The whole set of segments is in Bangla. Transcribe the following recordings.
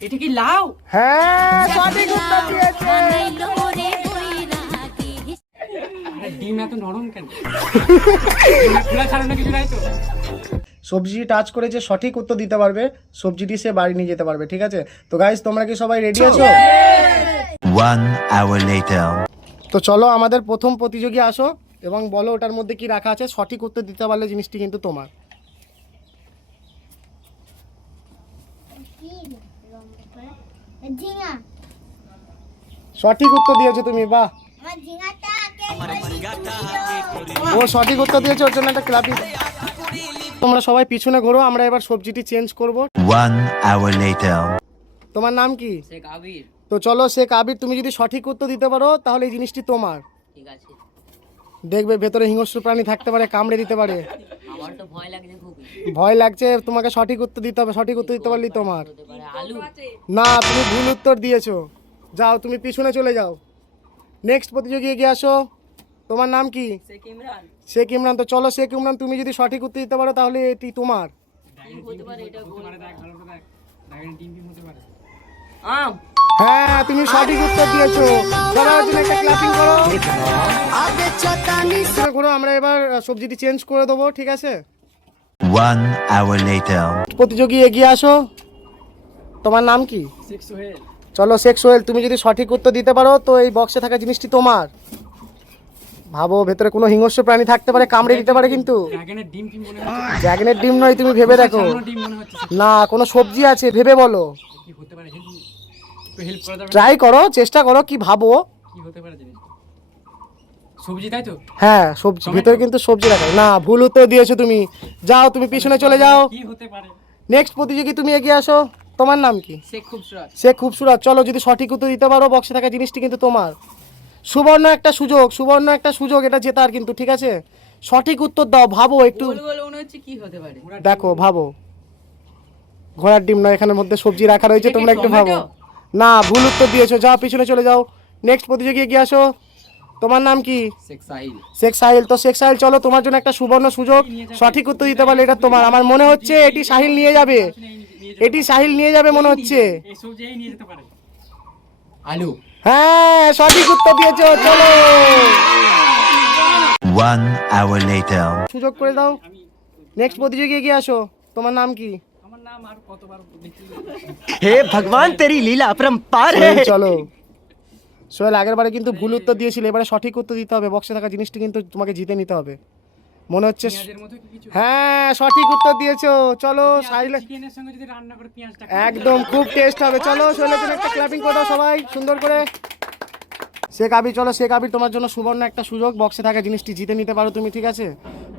এটা কি লাউ? হ্যাঁ, সঠিক উত্তর দিয়েছে। ডিম এত নরম কেন? খোলা ছাড়ানো কিছু নাই তো? সবজি টাচ করে যে সঠিক উত্তর দিতে পারবে সবজিটি সে বাড়ি নিয়ে যেতে পারবে, ঠিক আছে? তো গাইস, তোমরা কি সবাই রেডি আছো? 1 hour later. তো চলো, আমাদের প্রথম প্রতিযোগী আসো এবং বলো ওটার মধ্যে কি রাখা আছে। সঠিক উত্তর দিতে পারলে জিনিসটি কিন্তু তোমার। সঠিক উত্তর দিয়েছো তুমি, বাহ। ও সঠিক উত্তর দিয়েছে, ওর জন্য একটা ক্লাপিং। তোমরা সবাই পিছনে ঘোরো, আমরা এবার সবজিটি চেঞ্জ করব। 1 hour later. তোমার নাম কি? শেখ আবির। তো চলো শেখ আবির, তুমি যদি সঠিক উত্তর দিতে পারো তাহলে এই জিনিসটি তোমার। ঠিক আছে। দেখবে ভেতরে হিংস্র প্রাণী থাকতে পারে, কামড়ে দিতে পারে। আমার তো ভয় লাগছে খুব। ভয় লাগছে, তোমাকে সঠিক উত্তর দিতে হবে। সঠিক উত্তর দিতে পারলেই তোমার। আলু। না, তুমি ভুল উত্তর দিয়েছো। যাও, তুমি পিছনে চলে যাও। নেক্সট প্রতিযোগী এগিয়ে আসো। তোমার নাম কি? শেখ ইমরান। শেখ ইমরান। তো চলো শেখ ইমরান, তুমি যদি সঠিক উত্তর দিতে পারো তাহলে এটি তোমার। কি হতে পারে এটা? আম। হ্যাঁ, তুমি সঠিক উত্তর দিয়েছো। সবার জন্য একটা ক্লাপিং করো। ঘোরো, আমরা এবার সবজিটি চেঞ্জ করে দেবো, ঠিক আছে? 1 hour later. প্রতিযোগী এগিয়ে আসো। তোমার নাম কি? শেখ সোহেল। চলো শেখ সোহেল, তুমি যদি সঠিক উত্তর দিতে পারো তো এই বক্সে থাকা জিনিসটি তোমার। ভাবো, ভেতরে কোনো হিংস্র প্রাণী থাকতে পারে, কামড়ে দিতে পারে কিন্তু। ড্রাগনের ডিম কি মনে হচ্ছে? ড্রাগনের ডিম নয়, তুমি ভেবে দেখো। ডিম মনে হচ্ছে। না, কোনো সবজি আছে, ভেবে বলো। কি হতে পারে? একটু হেল্প করা যাবে? ট্রাই করো, চেষ্টা করো, কি ভাবো। কি হতে পারে জিনিস? সবজি, তাই তো? হ্যাঁ, সবজি। ভেতরে কিন্তু সবজি রাখা। না, ভুল উত্তর দিয়েছো তুমি। যাও, তুমি পিছনে চলে যাও। কি হতে পারে? নেক্সট প্রতিযোগী, তুমি এগিয়ে আসো। তোমার নাম কি? শেখ খুবসুরত। শেখ খুবসুরত। চলো, যদি সঠিক উত্তর দিতে পারো বক্সে থাকা জিনিসটি কিন্তু তোমার। সুবর্ণ একটা সুযোগ, সুবর্ণ একটা সুযোগ এটা জেতার কিন্তু, ঠিক আছে? সঠিক উত্তর দাও, ভাবো একটু। গোল গোল মনে হচ্ছে, কি হতে পারে? দেখো, ভাবো। ঘোড়ার ডিম নয়, এখানের মধ্যে সবজি রাখা রয়েছে, তোমরা একটু ভাবো। না, ভুল উত্তর দিয়েছো। যাও, পিছনে চলে যাও। নেক্সট প্রতিযোগী এগিয়ে আসো। তোমার নাম কি? শেখ সাহিল। শেখ সাহিল। তো শেখ সাহিল, চলো, তোমার জন্য একটা সুবর্ণ সুযোগ। সঠিক উত্তর দিতে পারলে এটা তোমার। আমার মনে হচ্ছে এটি সাহিল নিয়ে যাবে। এটি সাহিল নিয়ে যাবে মনে হচ্ছে। এই সবজি নিয়ে যেতে পারে। আলু। হ্যাঁ, সঠিক উত্তর দিয়েছো। চলো, 1 hour later. সুযোগ করে দাও। নেক্সট প্রতিযোগী এগিয়ে আসো। তোমার নাম কি? আমার নাম আর কতবার দেখি। हे भगवान तेरी लीला अपरंपार है। সোহেল, চলো। সোহেল, আগের বারে কিন্তু ভুল উত্তর দিয়েছিল, এবারে সঠিক উত্তর দিতে হবে। বক্সে থাকা জিনিসটি কিন্তু তোমাকে জিতে নিতে হবে মনে হচ্ছে। পেঁয়াজের মতো কি কিছু? হ্যাঁ, সঠিক উত্তর দিয়েছো। চলো সাহিল, চিকেনের সঙ্গে যদি রান্না করে পেঁয়াজটা একদম খুব টেস্ট হবে। চলো, সোহেলের জন্য একটা ক্ল্যাপিং করে দাও সবাই সুন্দর করে। শেখ আবির, চলো শেখ আবির, তোমার জন্য সুবর্ণ একটা সুযোগ। বক্সে থাকা জিনিসটি জিতে নিতে পারো তুমি, ঠিক আছে?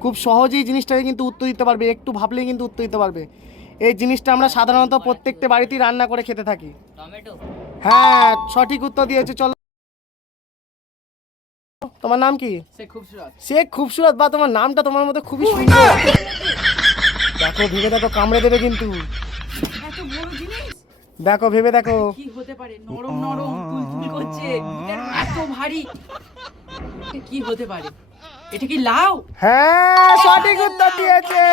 খুব সহজেই জিনিসটাকে কিন্তু উত্তর দিতে পারবে, একটু ভাবলেই কিন্তু উত্তর দিতে পারবে। এই জিনিসটা আমরা সাধারণত প্রত্যেকটা বাড়িতেই রান্না করে খেতে থাকি। টমেটো। হ্যাঁ, সঠিক উত্তর দিয়েছে। চলো, তোমার নাম কি? শেখ খুবসুরত। শেখ খুবসুরত। বা, তোমার নামটা তোমার মধ্যে খুবই সুন্দর। দেখো, ভেবে দেখো, কামড়ে দেবে কিন্তু। এত বড় জিনিস দেখো, ভেবে দেখো। কি হতে পারে? নরম নরম তুলতুল করছে, এত ভারী। এটা কি হতে পারে? এটা কি লাউ? হ্যাঁ, সঠিক উত্তর দিয়েছে।